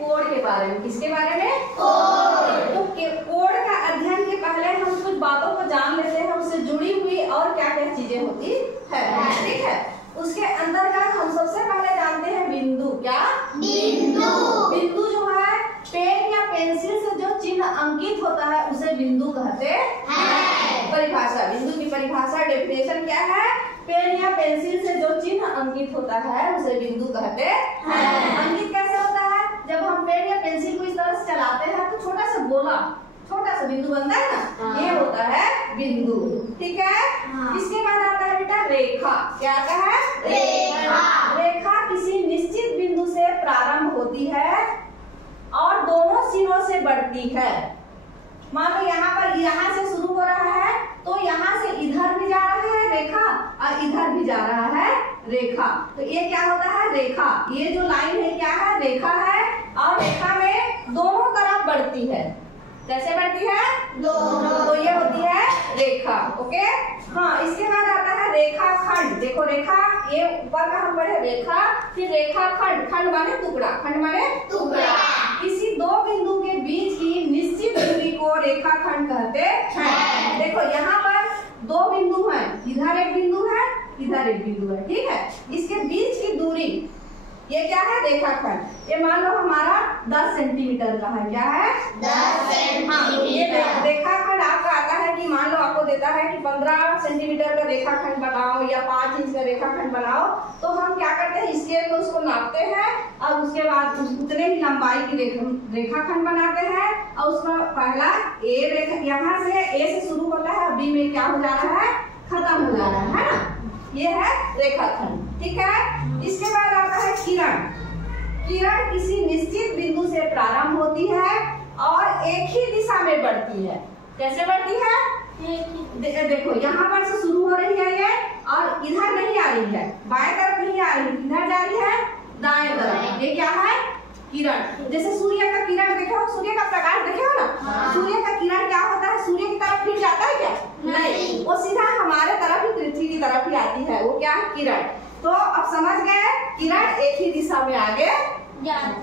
Code के बारे में। किसके बारे में? कोड। तो कोड का अध्ययन के पहले हम कुछ बातों को जान लेते हैं, उससे जुड़ी हुई और क्या क्या चीजें होती है, ठीक है। उसके अंतर्गत हम सबसे पहले जानते हैं बिंदु। क्या? बिंदु। बिंदु जो है पेन या पेंसिल से जो चिन्ह अंकित होता है उसे बिंदु कहते हैं। परिभाषा, बिंदु की परिभाषा, डेफिनेशन क्या है? पेन या पेंसिल से जो चिन्ह अंकित होता है उसे बिंदु कहते हैं। अंकित कैसे होता है? जब हम पेन या पेंसिल को इस तरह से चलाते हैं तो छोटा सा गोला, छोटा सा बिंदु बनता है ना, ये होता है बिंदु, ठीक है। इसके बाद आता है बेटा रेखा। क्या आता है? रेखा। रेखा किसी निश्चित बिंदु से प्रारंभ होती है और दोनों सिरों से बढ़ती है। मान लो यहाँ पर, यहाँ से शुरू हो रहा है तो यहाँ से इधर भी जा रहा है रेखा और इधर भी जा रहा है रेखा, तो ये क्या होता है? रेखा। ये जो लाइन है क्या है? रेखा है। और रेखा में दोनों तरफ बढ़ती है। कैसे बढ़ती है? दोनों। तो ये होती है रेखा, ओके। हाँ, इसके बाद आता है रेखाखंड। देखो रेखा, ये ऊपर का हम पढ़े रेखा, फिर रेखाखंड। खंड माने टुकड़ा, खंड माने टुकड़ा। किसी दो बिंदु के बीच की निश्चित दूरी को रेखाखंड कहते हैं। देखो यहाँ पर दो बिंदु हैं, इधर एक बिंदु है, इधर एक बिंदु है, ठीक है। इसके बीच की दूरी ये क्या है? रेखाखंड। ये मान लो हमारा 10 सेंटीमीटर का है। क्या है? 10 सेंटीमीटर। ये रेखाखंड आपका आता है कि मान लो आपको देता है कि 15 सेंटीमीटर का रेखाखंड बनाओ या 5 इंच का रेखाखंड बनाओ, तो हम क्या करते हैं? स्केल में उसको नापते हैं और उसके बाद उतने ही लंबाई की रेखाखंड बनाते हैं और उसका पहला ए रेखा यहाँ से ए से शुरू होता है, बी में क्या हो जा रहा है? खत्म हो जा रहा है ना। ये है रेखाखंड, ठीक है। इसके बाद आता है किरण। किरण किसी निश्चित बिंदु से प्रारंभ होती है और एक ही दिशा में बढ़ती है। कैसे बढ़ती है? देखो यहाँ पर से शुरू हो रही है ये और इधर नहीं आ रही है, बाएं तरफ नहीं आ रही, इधर जा रही है दाएं तरफ। ये क्या है? किरण। जैसे सूर्य का किरण देखो, सूर्य का प्रकाश देखे हो ना, सूर्य का किरण क्या होता है? सूर्य की तरफ फिर जाता है क्या? नहीं, वो सीधा हमारे तरफ ही, पृथ्वी की तरफ ही आती है। वो क्या है? किरण। तो अब समझ गए, किरण एक ही दिशा में आगे जाती है।